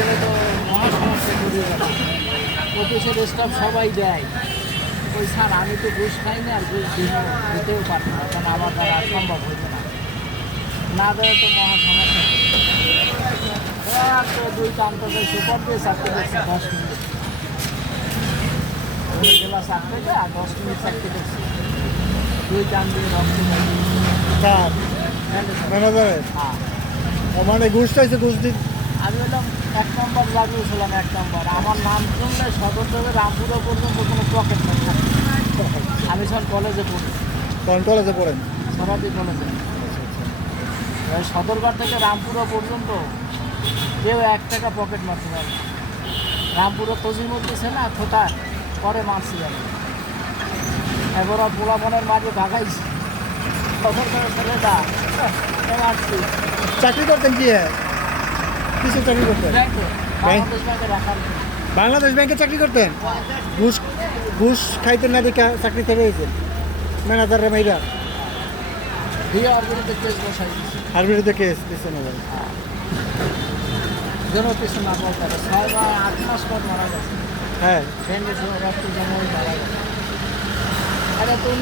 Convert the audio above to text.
গেলে তো মহা সমস্যা তৈরি হবে। অফিসের স্টাফ সবাই দেয়, ওই স্যার আমি তো ঘুষ খাই না আর ঘুষ দিতেও পারি না, কারণ আমার দ্বারা সম্ভব হইবে না, না দেয় তো মহা সমস্যা। তো দুই কান্তকে সুপার দিয়ে চাকরি করছে 10 মিনিট, জেলা চাকরি আর 10 মিনিট চাকরি করছে, দুই কান দিয়ে রক্ত কার ম্যানেজারের? হ্যাঁ, মানে ঘুষ চাইছে, ঘুষ দিন। আমি হলাম 1 নম্বর লাগিয়েছিলাম, 1 নম্বর। আমার নাম শুনলে সদর থেকে রামপুরা পর্যন্ত কোনো পকেট নেই। আমি সব কলেজে পড়ি, কোন কলেজে পড়েন? সরাদি কলেজে। এবার সদরঘাট থেকে রামপুরা পর্যন্ত কেউ 1 টাকা পকেট মারতে পারে। রামপুরা তজিমুর দিছে না কোথায়, পরে মারছি আমি। এবার পোলাপনের মাঝে ভাগাইছি, তখন করে ছেলেটা আসছি চাকরি করতেন কি? কিছু চাকরি করতেন? ব্যাংকে, বাংলাদেশ ব্যাংকে রাখার বাংলাদেশ ব্যাংকে চাকরি করতেন? ঘুষ ঘুষ খাইতেন না দেখে চাকরি থেকে গেছেন ম্যানেজাররা মাইরা? দিয়ে ওর বিরুদ্ধে কেস বসাই দিচ্ছি, আর বিরুদ্ধে কেস দিচ্ছেন? যেন কিছু না বলতে হবে। 6 বা 8 মাস পর মারা গেছে, হ্যাঁ। ব্যাংকে রক্ত জমা মারা গেছে। আরে তুমি